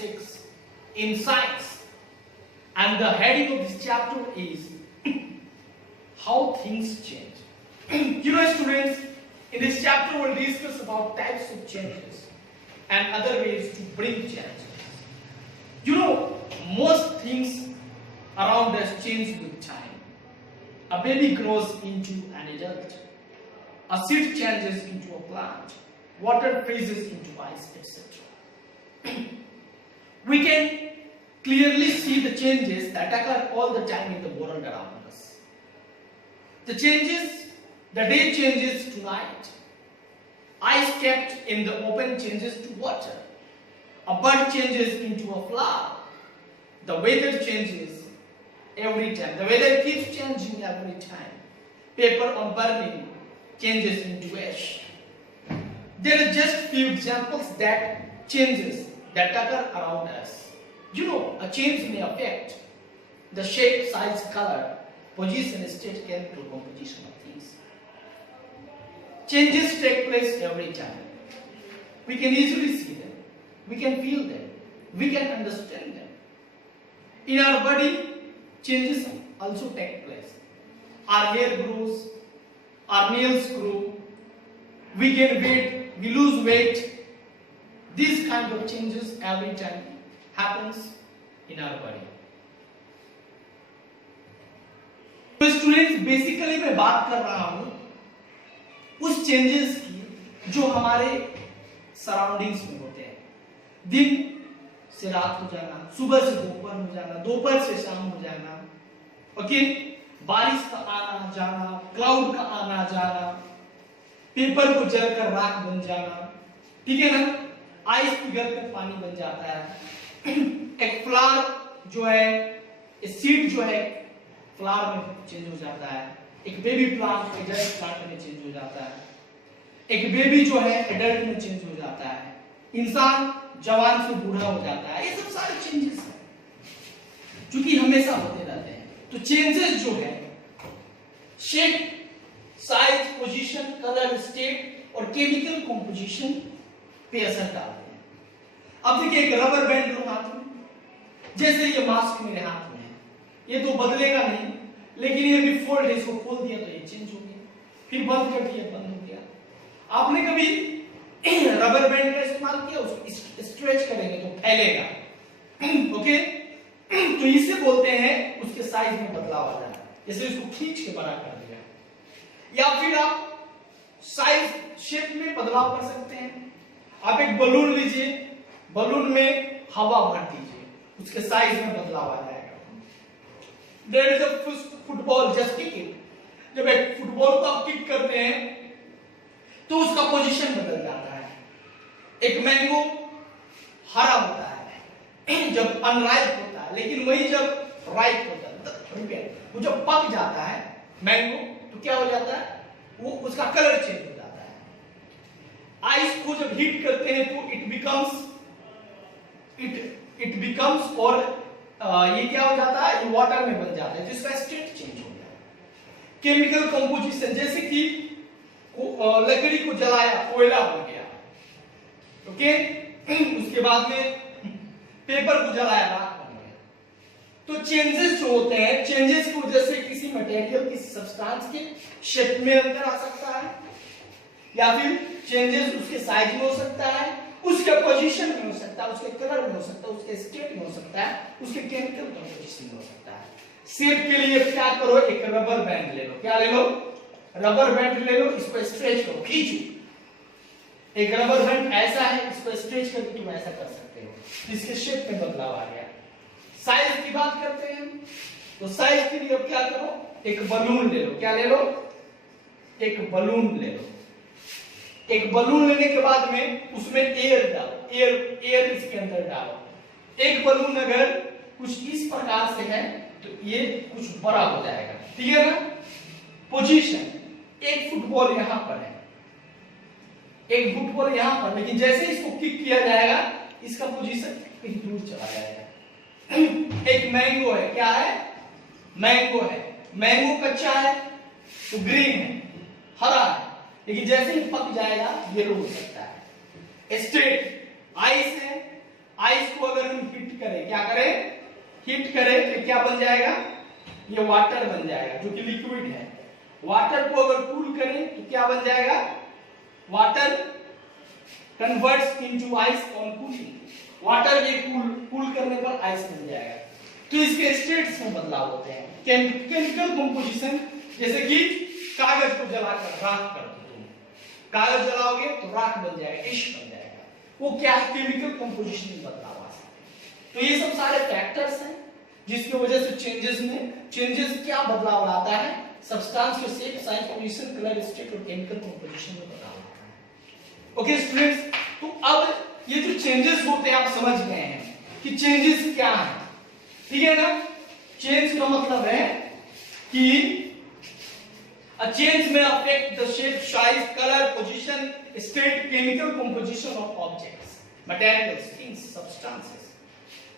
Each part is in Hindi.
6 in science, and the heading of this chapter is how things change. You know, students, in this chapter we'll discuss about types of changes and other ways to bring changes. You know, most things around us change with time. A baby grows into an adult. A seed changes into a plant. Water freezes into ice, etc. We can clearly see the changes that occur all the time in the world around us. The day changes to night. Ice kept in the open changes to water. A bud changes into a flower. The weather changes every time. The weather keeps changing every time. Paper on burning changes into ash. There are just few examples that changes that occur around us. You know, a change may affect the shape, size, color, position, state, chemical composition of things. Changes take place every time. We can easily see them. We can feel them. We can understand them. In our body, changes also take place. Our hair grows, our nails grow, we gain weight, we lose weight. These kind of changes every time happens in our body. तो स्टूडेंट्स, बेसिकली मैं बात कर रहा हूं उस चेंजेस की जो हमारे सराउंडिंग्स में होते हैं. दिन से रात हो जाना, सुबह से दोपहर हो जाना, दोपहर से शाम हो जाना, ओके, बारिश का आना जाना, क्लाउड का आना जाना, पेपर को जलकर राख बन जाना, ठीक है ना, आइस पिघलकर पानी बन जाता है. एक फ्लावर जो है, सीड जो है फ्लावर में चेंज हो जाता है. एक बेबी प्लांट एडल्ट प्लांट में चेंज हो जाता है. एक बेबी जो है एडल्ट में चेंज हो जाता है. इंसान जवान से बूढ़ा हो जाता है. ये सब सारे चेंजेस हैं जो कि हमेशा होते रहते हैं. तो चेंजेस जो है shape, size, position, colour, state और केमिकल कंपोजिशन पे असर डालते हैं. अब देखिए, एक रबर बैंड लो हाथ में, जैसे ये मास्क मेरे हाथ में है, ये तो बदलेगा नहीं, लेकिन ये भी फोल्ड है, इसको खोल दिया तो ये चेंज हो गया, फिर बंद कर दिया, बंद हो गया. आपने कभी रबर बैंड का इस्तेमाल किया? उसको स्ट्रेच करेंगे तो फैलेगा, ओके. तो इसे बोलते हैं उसके साइज में बदलाव आ जाए, जैसे इसको खींच के बड़ा कर दिया. या फिर आप साइज, शेप में बदलाव कर सकते हैं. आप एक बलून लीजिए, बलून में हवा भर दीजिए, उसके साइज में बदलाव आ जाएगा. There is a football, just kick it. जब एक फुटबॉल को आप किक करते हैं तो उसका पोजीशन बदल जाता है. एक मैंगो हरा होता है जब अनराइप होता है, लेकिन वही जब राइप होता है, वो जब पक जाता है मैंगो, तो क्या हो जाता है, वो उसका कलर चेंज हो जाता है. आइस को जब हीट करते हैं तो इट बिकम्स और ये क्या हो जाता है, ये वाटर में बन जाता है, जिसका स्टेट चेंज हो गया. केमिकल कंपोजिशन, जैसे कि लकड़ी को जलाया, कोयला बन गया, ओके. उसके बाद में पेपर को जलाया, राख बन गया. तो चेंजेस जो होते हैं, चेंजेस की वजह से किसी मटेरियल, किसी सब्सटेंस के शेप में अंतर आ सकता है, या फिर चेंजेस उसके साइज में हो सकता है, उसके पोजीशन में हो सकता है, उसके कलर में हो सकता है, उसके स्टेट में हो सकता है, उसके केमिकल कंपोजिशन में हो सकता है. शेप के लिए क्या करो, एक रबर बैंड ले लो. क्या ले लो? रबर बैंड ले लो, इसको स्ट्रेच करो, खींचो. एक रबर बैंड ऐसा है, इसको स्ट्रेच करके तुम ऐसा कर सकते हो, इसके शेप में बदलाव आ गया. साइज की बात करते हैं तो साइज के लिए अब क्या करो, एक बलून ले लो. क्या ले लो? एक बलून ले लो. एक बलून लेने के बाद में उसमें एयर डालो, एयर इसके अंदर डालो. एक बलून अगर कुछ इस प्रकार से है तो ये कुछ बड़ा हो जाएगा, ठीक है ना. पोजीशन, एक फुटबॉल यहां पर है, एक फुटबॉल यहां पर, लेकिन जैसे इसको किक किया जाएगा इसका पोजीशन कहीं दूर चला जाएगा. एक मैंगो है, क्या है? मैंगो है. मैंगो कच्चा है तो ग्रीन है, हरा है, लेकिन जैसे ही पक जाएगा येलो हो सकता है. स्टेट, आइस है, आइस को अगर हम हीट करें, क्या करें, हीट करें, तो क्या बन जाएगा, ये वाटर बन जाएगा जो कि लिक्विड है। वाटर को अगर कूल करें तो क्या बन जाएगा, water converts into ice on cooling, water के कूल करने पर आइस बन जाएगा। तो इसके स्टेट्स में बदलाव होते हैं। केमिकल कंपोजिशन, जैसे कि कागज को जलाकर राख कर दो, तुम कागज जलाओगे तो राख बन जाएगा, ऐश बन जाएगा, वो क्या है, केमिकल कंपोजिशन में बदलाव आ सकते हैं। तो ये सब सारे फैक्टर्स हैं जिसकी वजह से चेंजेस क्या बदलाव लाता है, सब्सटेंस के shape, size, position, colour, state और केमिकल कंपोजिशन में बदलाव आता है। ओके स्टूडेंट्स, तो अब ये जो चेंजेस होते हैं आप समझ गए हैं कि चेंजेस क्या है, ठीक है ना। चेंज का मतलब है कि a change may affect the shape, size, color, position, state, chemical composition of objects, materials, things, substances.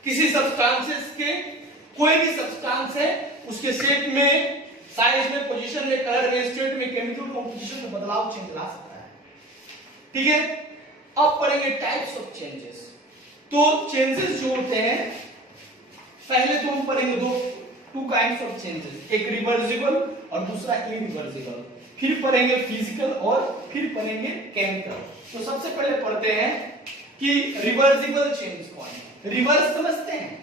किसी substances के कोई भी substance है उसके शेप में, साइज में, पोजीशन में, कलर में, स्टेट में, केमिकल कंपोजिशन में बदलाव चेंज ला सकता है, ठीक है। अब पढ़ेंगे टाइप्स ऑफ चेंजेस। तो चेंजेस जो होते हैं, पहले तो हम पढ़ेंगे टू काइंड्स ऑफ चेंजेस, एक रिवर्सिबल और दूसरा इरिवर्सिबल, फिर पढ़ेंगे फिजिकल और फिर पढ़ेंगे केमिकल। तो सबसे पहले पढ़ते हैं कि रिवर्सिबल चेंज कौन है। रिवर्स समझते हैं,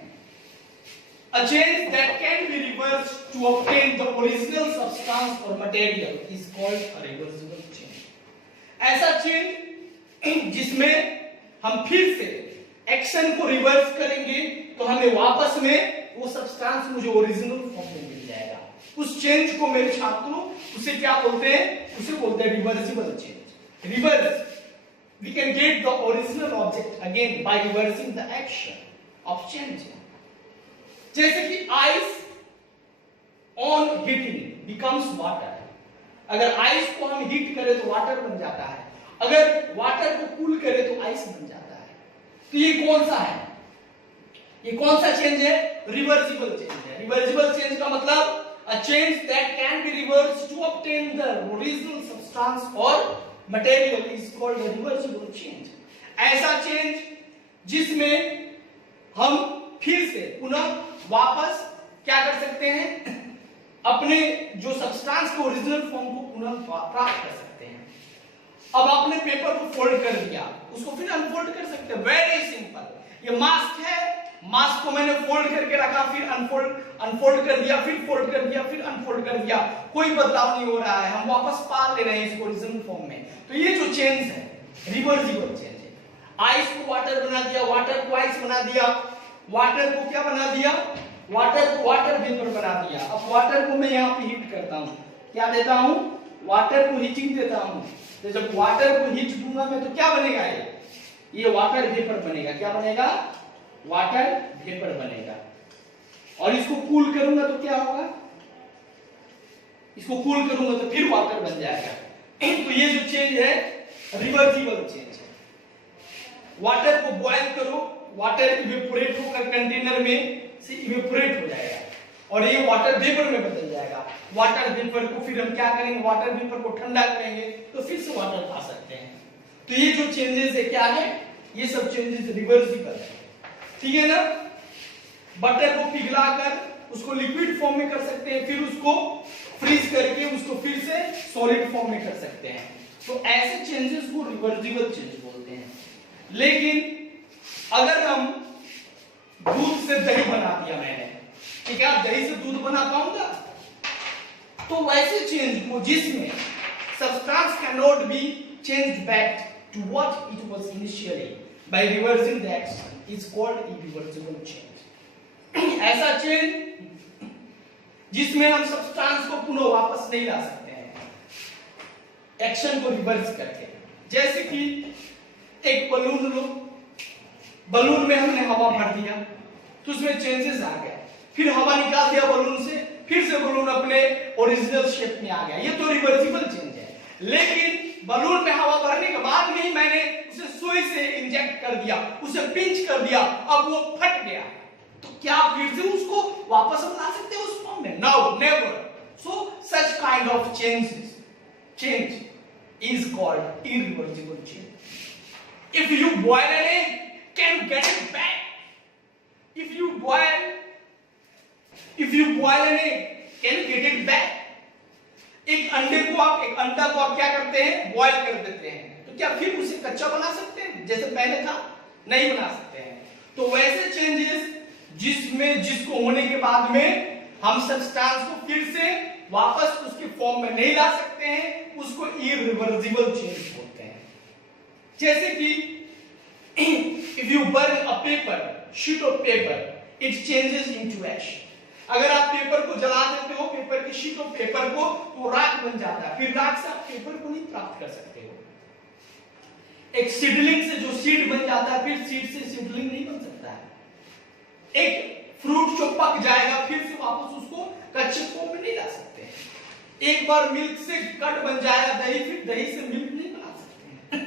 a change that can be reversed to obtain the original substance or material is called a reversible change। ऐसा चेंज जिसमें हम फिर से एक्शन को रिवर्स करेंगे तो हमें वापस में वो सब्सटेंस मुझे ओरिजिनल फॉर्म में मिल जाएगा। उस चेंज को मेरे छात्रों उसे क्या बोलते हैं, उसे बोलते हैं reversible change. Reverse, we can get the original object again by reversing the action of change। जैसे कि ice on heating becomes water, अगर आइस को हम हीट करें तो वाटर बन जाता है, अगर वाटर को कूल करें तो आइस बन जाता है। तो ये कौन सा है, ये कौन सा चेंज है, रिवर्सिबल चेंज है। रिवर्सिबल चेंज का मतलब a change that can be reversed to obtain the original substance or material is called a reversible change। ऐसा चेंज जिसमें हम फिर से पुनः वापस क्या कर सकते हैं, अपने जो सब्सटेंस के ओरिजिनल फॉर्म को पुनः प्राप्त कर सकते हैं। अब आपने पेपर को फोल्ड कर दिया, उसको फिर अनफोल्ड कर सकते हैं, वेरी सिंपल। ये मास्क है, मास्क को मैंने फोल्ड करके रखा, फिर अनफोल्ड कर दिया, फिर फोल्ड कर दिया, फिर अनफोल्ड कर दिया, कोई बदलाव नहीं हो रहा है, हम वापस पाल ले रहे हैं इसको ओरिजिनल फॉर्म में। तो ये जो चेंज है रिवर्सिबल चेंज है। आइस को वाटर बना दिया, वाटर को आइस बना दिया, वाटर को क्या बना दिया, वाटर को वाटर वेपर बना दिया। अब वाटर को मैं यहाँ पे हीट करता हूँ, क्या देता हूँ, वाटर को हीटिंग देता हूँ। तो जब वाटर को हीट दूंगा मैं तो क्या बनेगा, ये वाटर वेपर बनेगा। क्या बनेगा, वाटर वेपर बनेगा। और इसको कूल करूंगा तो क्या होगा, इसको कूल करूंगा तो फिर वाटर बन जाएगा। तो ये जो चेंज है रिवर्सिबल चेंज है। वाटर को बॉयल करो, वाटर इवेपोरेट होकर कंटेनर में से इवेपोरेट हो जाएगा और ये वाटर वेपर में बदल जाएगा। वाटर वेपर को फिर हम क्या करेंगे, वाटर वेपर को ठंडा करेंगे तो फिर से वाटर पा सकते हैं। तो ये जो चेंजेस है क्या है, ये सब चेंजेस रिवर्सिबल है, ठीक है ना। बटर को पिघलाकर उसको लिक्विड फॉर्म में कर सकते हैं, फिर उसको फ्रीज करके उसको फिर से सॉलिड फॉर्म में कर सकते हैं। तो ऐसे चेंजेस को रिवर्सिबल चेंज बोलते हैं। लेकिन अगर हम दूध से दही बना दिया मैंने, ठीक है, दही से दूध बना पाऊंगा, तो वैसे चेंज को जिसमें substance can not be changed back to what it was initially by reversing the action is called irreversible change. ऐसा चेंज जिसमें हम सब्सटेंस को पुनः वापस नहीं ला सकते हैं एक्शन को रिवर्स करके। जैसे कि एक बलून लो, बलून में हमने हवा भर दिया तो उसमें चेंजेस आ गया, फिर हवा निकाल दिया बलून से, फिर से बलून अपने ओरिजिनल शेप में आ गया, ये तो रिवर्सिबल चेंज है। लेकिन बलून में हवा भरने के बाद में ही मैंने उसे सुई से इंजेक्ट कर दिया, उसे पिंच कर दिया, अब वो फट गया, तो क्या फिर से उसको वापस हम ला सकते हैं उस फॉर्म में? No, never. So such kind of change is called irreversible change. If you boil an egg, can you get it back? If you boil an egg, can you get it back? एक अंडा को आप क्या करते हैं, बॉयल कर देते हैं, तो क्या फिर उसे कच्चा बना सकते हैं जैसे पहले था? नहीं बना सकते हैं। तो वैसे चेंजेस जिसको होने के बाद में हम सब्सटेंस को फिर से वापस उसके फॉर्म में नहीं ला सकते हैं, उसको इरिवर्सिबल चेंज बोलते हैं। जैसे कि if you burn a sheet of paper, it changes into ash. अगर आप पेपर को जला देते हो, पेपर की शीट ऑफ पेपर को, तो राख बन जाता है, फिर राख से आप पेपर को नहीं प्राप्त कर सकते हो। एक सीडलिंग से जो सीड बन जाता है, फिर सीड से सीडलिंग नहीं बन सकता है। एक फ्रूट जो पक जाएगा, फिर से वापस उसको कच्चे फॉर्म में नहीं ला सकते हैं। एक बार मिल्क से कट बन जाएगा दही, फिर दही से मिल्क नहीं बना सकते हैं।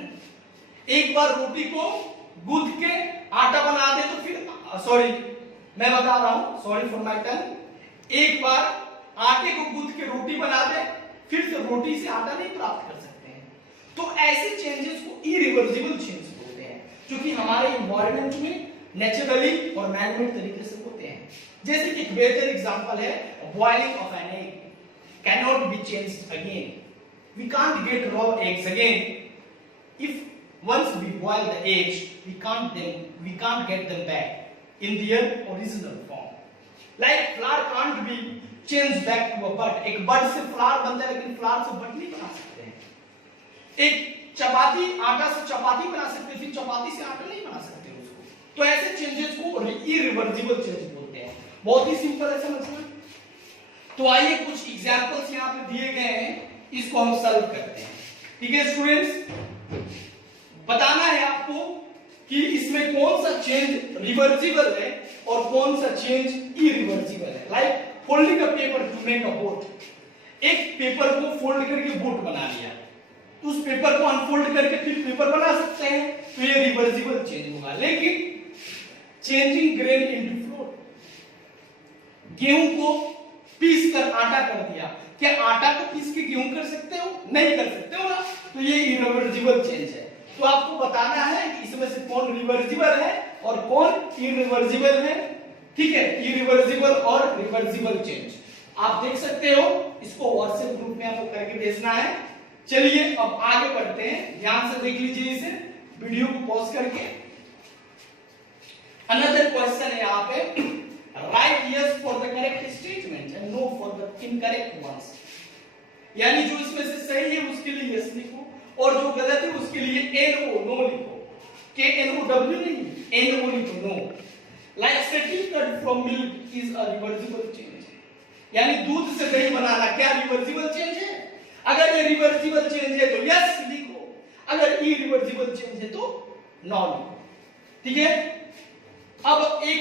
एक बार रोटी को गूंथ के आटा बना दे तो फिर मैं बता रहा हूं, सॉरी फॉर माय टंग, एक बार आटे को गूंथ के रोटी बना दे, फिर से रोटी से आटा नहीं प्राप्त कर सकते हैं। तो ऐसे चेंजेस को इरिवर्सिबल चेंज बोलते हैं, जो कि हमारे एनवायरनमेंट में नेचुरली और मैनमेड तरीके से होते हैं। जैसे कि एक बेहतर एग्जांपल है, boiling of an egg can not be changed again. We can't get raw eggs again. If once we boil the eggs, we can't get them back in their original form. Like flour can't be changed back to a bud. एक bud से flour बनता है, लेकिन flour से bud नहीं बना सकते हैं। एक चपाती, आटा से चपाती बना सकते हैं, फिर चपाती से आटा नहीं बना सकते उसको। तो ऐसे चेंजेस को इरिवर्सिबल चेंज बोलते हैं। बहुत ही सिंपल है समझना। तो आइए कुछ एग्जांपल्स यहाँ पे दिए गए हैं, इसको हम सॉल्व करते हैं। ठीक है स्टूडेंट्स, बताना है आपको कि इसमें कौन सा चेंज रिवर्सिबल है और कौन सा चेंज इरिवर्सिबल है। Like folding a paper two make a boat. एक पेपर को फोल्ड करके बोट बना लिया, तो उस पेपर को अनफोल्ड करके फिर पेपर बना सकते हैं, तो ये रिवर्सिबल चेंज होगा। लेकिन चेंजिंग ग्रेन इनटू फ्लोर, गेहूं को पीस कर आटा कर दिया, क्या आटा को पीस के गेहूं कर सकते हो? नहीं कर सकते हो ना, तो ये इरिवर्सिबल चेंज है। तो आपको बताना है कि इसमें से कौन रिवर्सिबल है और कौन इरिवर्सिबल है। ठीक है, इरिवर्सिबल और रिवर्सिबल चेंज आप देख सकते हो, इसको व्हाट्सएप ग्रुप में आपको करके भेजना है। चलिए अब आगे बढ़ते हैं, ध्यान से देख लीजिए इसे, वीडियो को पॉज करके। अनदर क्वेश्चन है यहाँ पे, right yes for the correct statement and no for the incorrect ones. यानी जो इसमें से सही है उसके लिए यस लिखो, और जो गलत है उसके लिए नो लिखो। KNOW नहीं, NO लिखो, no. Like setting curd from milk is a reversible change. यानी दूध से दही बनाना क्या रिवर्सिबल चेंज है? अगर ये रिवर्सिबल चेंज है तो यस लिखो, अगर इरिवर्सिबल चेंज है तो नो लिखो। ठीक है, अब एक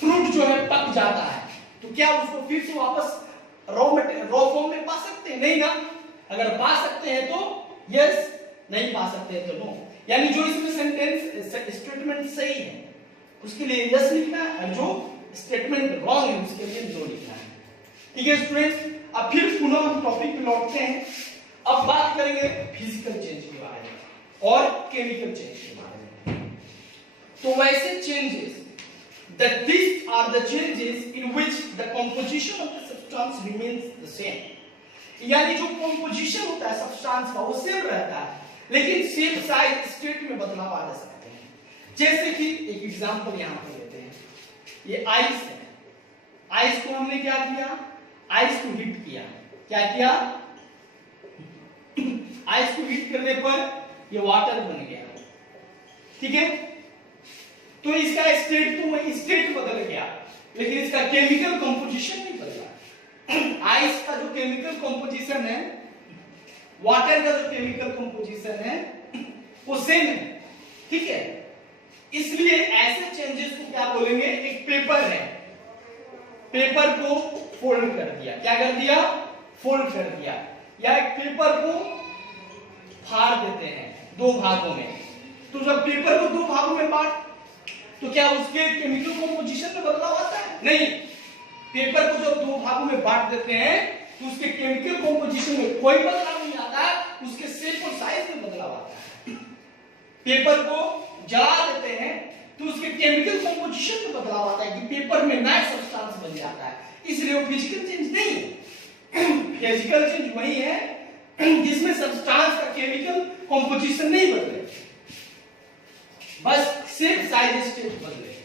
फ्रूट जो है पक जाता है, तो क्या उसको फिर से वापस रॉ फॉर्म में पा सकते हैं? नहीं ना। अगर पा सकते हैं तो यस, नहीं पा सकते हैं तो नो। यानी जो इसमें स्टेटमेंट सही है उसके लिए यस लिखना है, और जो स्टेटमेंट रॉन्ग है उसके लिए नो लिखना है। ठीक है स्टूडेंट्स, अब फिर पुनः हम टॉपिक पे लौटते हैं। अब बात करेंगे फिजिकल चेंज के बारे में और केमिकल चेंज के बारे में। तो वैसे changes that these are the changes in which the composition of the substance remains the same। यानी जो कंपोजिशन होता है सब्सटेंस का वो सेम रहता है, लेकिन शेप साइज स्टेट में बदलाव आ सकते हैं। जैसे कि एक एग्जांपल यहां पे लेते हैं, ये आइस है। आइस को हमने क्या किया? आइस को हीट किया। क्या किया? आइस को हीट करने पर ये वाटर बन गया। ठीक है, तो इसका स्टेट बदल गया, लेकिन इसका केमिकल कंपोजिशन नहीं बदला। आइस का जो केमिकल कंपोजिशन है, वाटर का जो केमिकल कंपोजिशन है, वो सेम है। ठीक है, इसलिए ऐसे चेंजेस को क्या बोलेंगे? एक पेपर है, पेपर को फोल्ड कर दिया। क्या कर दिया? फोल्ड कर दिया। या एक पेपर को फाड़ देते हैं दो भागों में, तो जब पेपर को दो भागों में बांट, तो क्या उसके केमिकल कंपोजिशन में बदलाव आता है? नहीं। पेपर को जब दो भागों में बांट देते हैं तो उसके केमिकल कंपोजिशन में कोई बदलाव नहीं आता, उसके शेप और साइज में बदलाव आता है। पेपर को जला देते हैं तो उसके केमिकल कंपोजिशन में बदलाव आता है कि पेपर में नया सब्सटेंस बन जाता है, इसलिए वो फिजिकल चेंज नहीं है। फिजिकल चेंज वही है जिसमें सब्सटेंस का केमिकल कंपोजिशन नहीं बदले, बस सिर्फ साइज स्टेट बदले।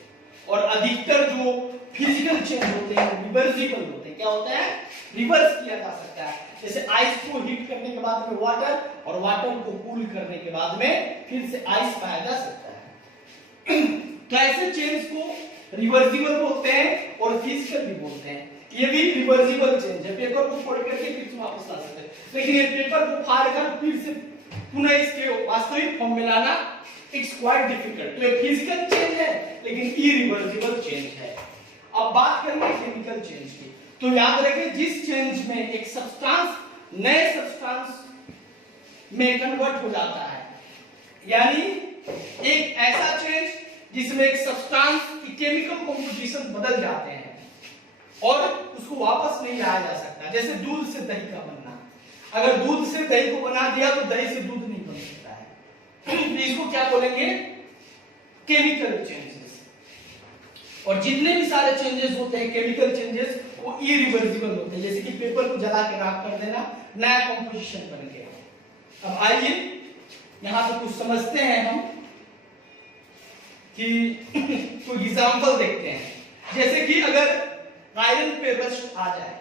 और अधिकतर जो फिजिकल चेंज होते हैं रिवर्सिबल होते हैं। क्या होता है? रिवर्स किया जा सकता है। जैसे आइस को हीट करने के बाद में वाटर, और वाटर को कूल करने के बाद में फिर से आइस पाया जा सकता है। तो ऐसे चेंज को रिवर्सिबल बोलते हैं और फिजिकल भी बोलते हैं। ये भी रिवर्सिबल चेंज है, पेपर को फोल्ड करके फिर से वापस ला सकते हैं, लेकिन ये पेपर को फाड़ कर फिर से पुनः इसके वास्तविक फॉर्म में लाना इट्स क्वाइट डिफिकल्ट। तो ये फिजिकल चेंज है लेकिन इरिवर्सिबल चेंज है। अब बात करेंगे केमिकल चेंज की, तो याद रखें जिस चेंज में एक सब्सटेंस नए सब्सटेंस में कन्वर्ट हो जाता है, यानी एक ऐसा चेंज जिसमें एक सब्सटेंस की केमिकल कंपोजिशन बदल जाते हैं और उसको वापस नहीं लाया जा सकता। जैसे दूध से दही का बनना, अगर दूध से दही को बना दिया तो दही से दूध नहीं बन सकता है। तो इसको क्या बोलेंगे? Chemical changes. और जितने भी सारे चेंजेस होते हैं केमिकल चेंजेस, वो इरिवर्सिबल होते हैं। जैसे कि पेपर को जला के राख कर देना, नया कंपोजिशन बन गया। अब आइए यहां पे कुछ समझते हैं हम कि कोई एग्जांपल देखते हैं। जैसे कि अगर आयरन पे रस्ट आ जाए,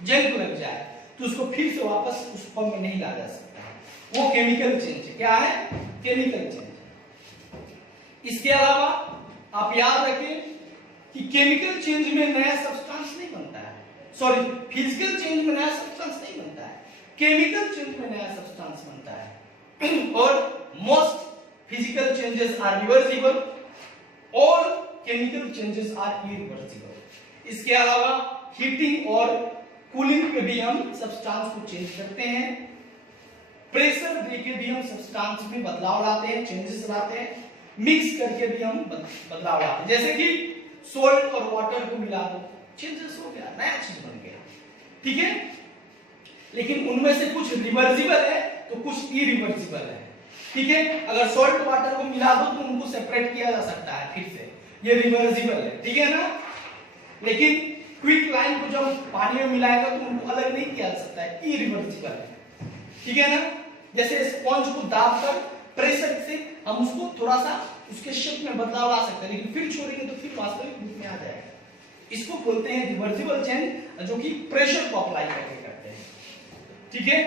जंग लग जाए, तो उसको फिर से वापस उस फॉर्म में नहीं ला जा सकता। वो केमिकल चेंज है। क्या है? Chemical change. इसके अलावा आप याद रखें कि केमिकल चेंज में नया सब्सटेंस नहीं बनता है, सॉरी फिजिकल चेंज में नया सब्सटेंस नहीं बनता है, केमिकल चेंज में नया सब्सटेंस बनता है। और most physical changes are reversible और केमिकल चेंजेस आर इरिवर्सिबल। इसके अलावा हीटिंग और कूलिंग पे भी हम सब्सटेंस को चेंज करते हैं, प्रेशर देके भी हम सब्सटेंस में बदलाव लाते हैं, चेंजेस लाते हैं, मिक्स करके भी हम बदलाव लाते हैं। जैसे कि सोल्ट और वाटर को मिला दो, चेंजेस हो गया, नया चीज बन गया, ठीक है। लेकिन उनमें से कुछ रिवर्सिबल है तो कुछ इरिवर्सिबल है, ठीक है। अगर सोल्ट वाटर को मिला दो तो उनको सेपरेट किया जा सकता है फिर से, ये रिवर्सिबल है, ठीक है ना। लेकिन क्विक लाइन को जब पानी में मिलाएगा तो उनको अलग नहीं किया जा सकता है, इरिवर्सिबल है, ठीक है ना। जैसे स्पंज को दाब कर प्रेशर से हम उसको थोड़ा सा उसके शेप में बदलाव ला सकते हैं, लेकिन फिर छोड़ेंगे तो फिर वास्तविक रूप में आ जाएगा। इसको बोलते हैं रिवर्सिबल चेंज, जो कि प्रेशर को अप्लाई करके करते हैं, ठीक है।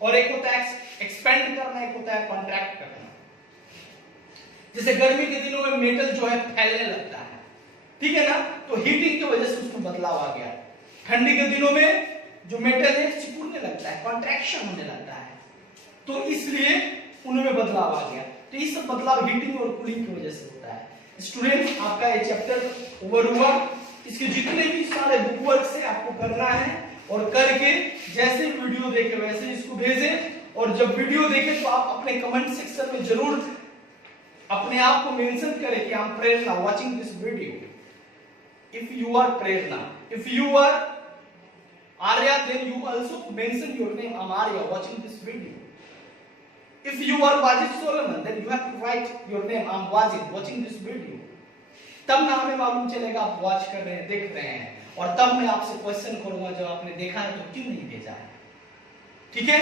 और एक होता है एक्सपेंड करना, एक होता है कॉन्ट्रैक्ट करना। जैसे गर्मी के दिनों में मेटल जो है फैलने लगता है, ठीक है ना, तो हीटिंग की वजह से उसमें बदलाव आ गया। ठंडी के दिनों में जो मेटल है सिकुड़ने लगता है, कॉन्ट्रैक्शन होने लगता है, तो इसलिए उनमें बदलाव आ गया। तो ये सब बदलाव हीटिंग और कूलिंग की वजह से होता है। स्टूडेंट्स, आपका ये चैप्टर ओवर हुआ। इसके जितने भी सारे बुक वर्क से आपको करना है और करके जैसे वीडियो देखे वैसे इसको भेजें, और जब वीडियो देखें तो आप अपने कमेंट सेक्शन में जरूर अपने आप को मेंशन करें कि I am Prerna watching this video. If you are Prerna, if you are Arya, then you also mention your name, I'm Arya watching this video. If you are Wajid Solomon, then you have to write your name, I'm Wajid watching this video. तब ना हमें मालूम चलेगा आप वॉच कर रहे हैं, देख रहे हैं, और तब मैं आपसे क्वेश्चन करूंगा जब आपने देखा है तो क्यों नहीं भेजा है, ठीक है।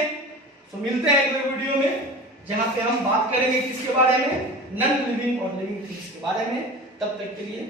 तो मिलते हैं अगले वीडियो में जहां पे हम बात करेंगे किसके बारे में, नॉन लिविंग और लिविंग थिंग्स के बारे में। तब तक के लिए